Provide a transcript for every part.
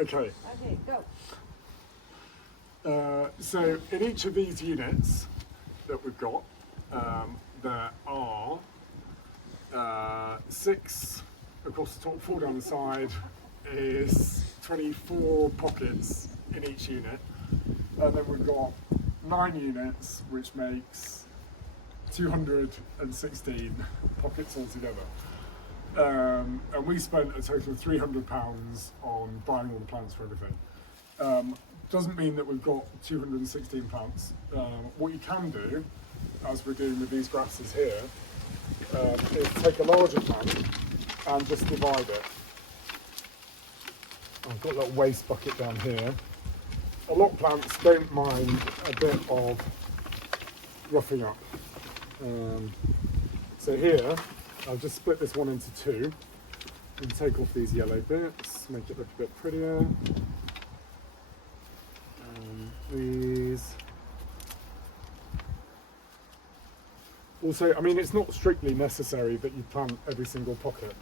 Okay. Okay, go. So in each of these units that we've got, there are 6 across the top, 4 down the side, is 24 pockets in each unit. And then we've got 9 units, which makes 216 pockets altogether. And we spent a total of £300 on buying all the plants for everything. Doesn't mean that we've got 216 plants. What you can do, as we're doing with these grasses here, is take a larger plant and just divide it. I've got a little waste bucket down here. A lot of plants don't mind a bit of roughing up. So here, I'll just split this one into 2 and take off these yellow bits, make it look a bit prettier. These. Also, I mean, it's not strictly necessary that you plant every single pocket.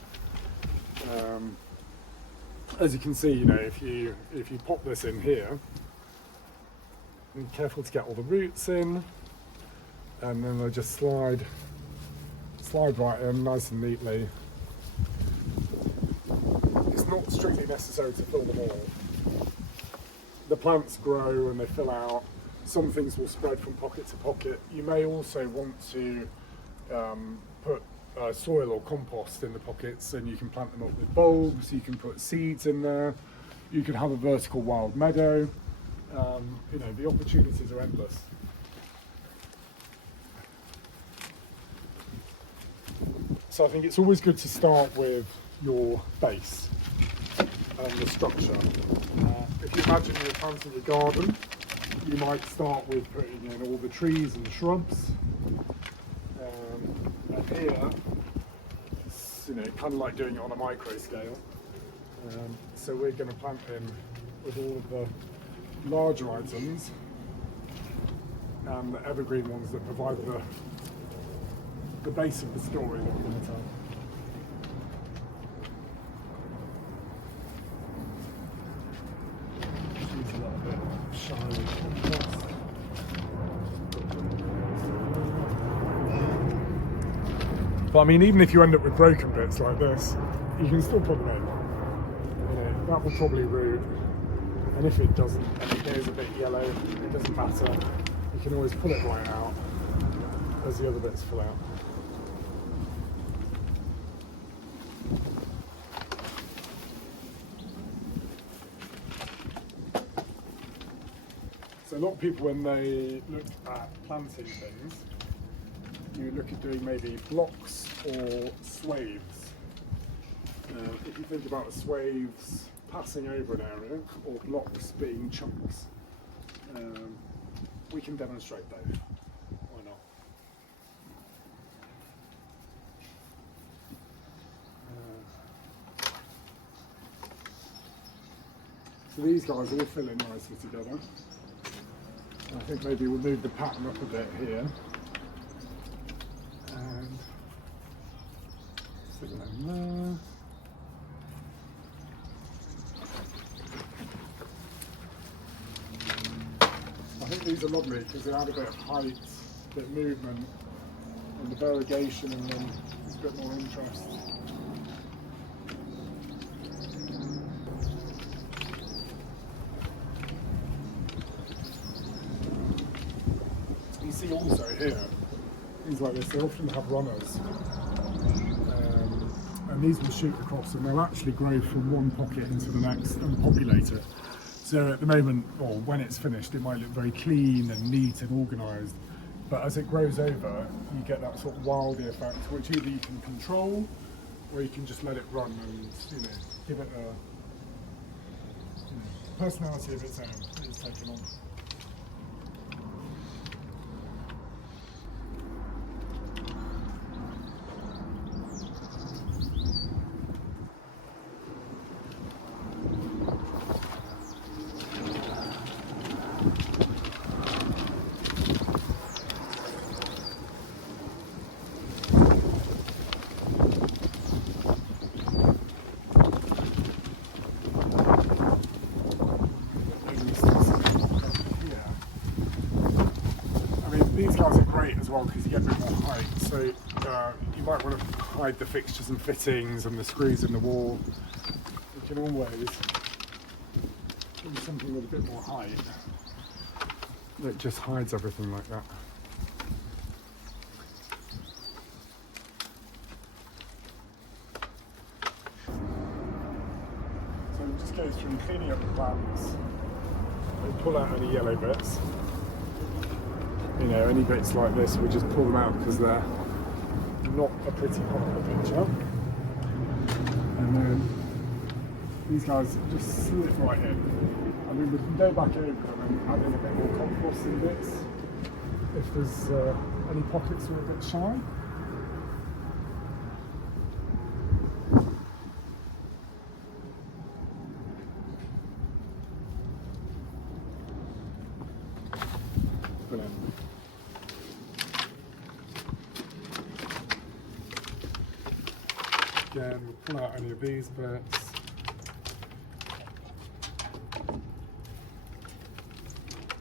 As you can see, you know, if you pop this in here, be careful to get all the roots in, and then they'll just slide right in nice and neatly. It's not strictly necessary to fill them all. The plants grow and they fill out. Some things will spread from pocket to pocket. You may also want to put soil or compost in the pockets, and you can plant them up with bulbs. You can put seeds in there. You can have a vertical wild meadow. You know, the opportunities are endless. So I think it's always good to start with your base and the structure. If you imagine you're planting a garden, you might start with putting in all the trees and shrubs. And here, it's, you know, kind of like doing it on a micro scale. So we're going to plant in with all of the larger items and the evergreen ones that provide the base of the story that we're going to tell. Use a little bit of shiny compost. But I mean, even if you end up with broken bits like this, you can still put them in. You know, that will probably root, and if it doesn't, and it goes a bit yellow, it doesn't matter. You can always pull it right out as the other bits fill out. So a lot of people, when they look at planting things, you look at doing maybe blocks or swathes. If you think about the swathes passing over an area, or blocks being chunks, we can demonstrate both. Why not? So these guys all fill in nicely together. I think maybe we'll move the pattern up a bit here. And stick them there. I think these are lovely because they add a bit of height, a bit of movement, and the variegation in them is a bit more interest. You see also here, things like this, they often have runners. And these will shoot across and they'll actually grow from one pocket into the next and populate it. So at the moment, or when it's finished, it might look very clean and neat and organised. But as it grows over, you get that sort of wildy effect, which either you can control or you can just let it run and, you know, give it a personality of its own that it's taken on. as well because you get a bit more height. So you might want to hide the fixtures and fittings and the screws in the wall. You can always do something with a bit more height that just hides everything like that. So it just goes through cleaning up the plants. We pull out any yellow bits. You know, any bits like this, we just pull them out because they're not a pretty part of the picture. And then these guys just slip right in. I mean, we can go back over them and add in a bit more compost in bits if there's any pockets that are a bit shy. Brilliant. Again, we'll pull out any of these bits.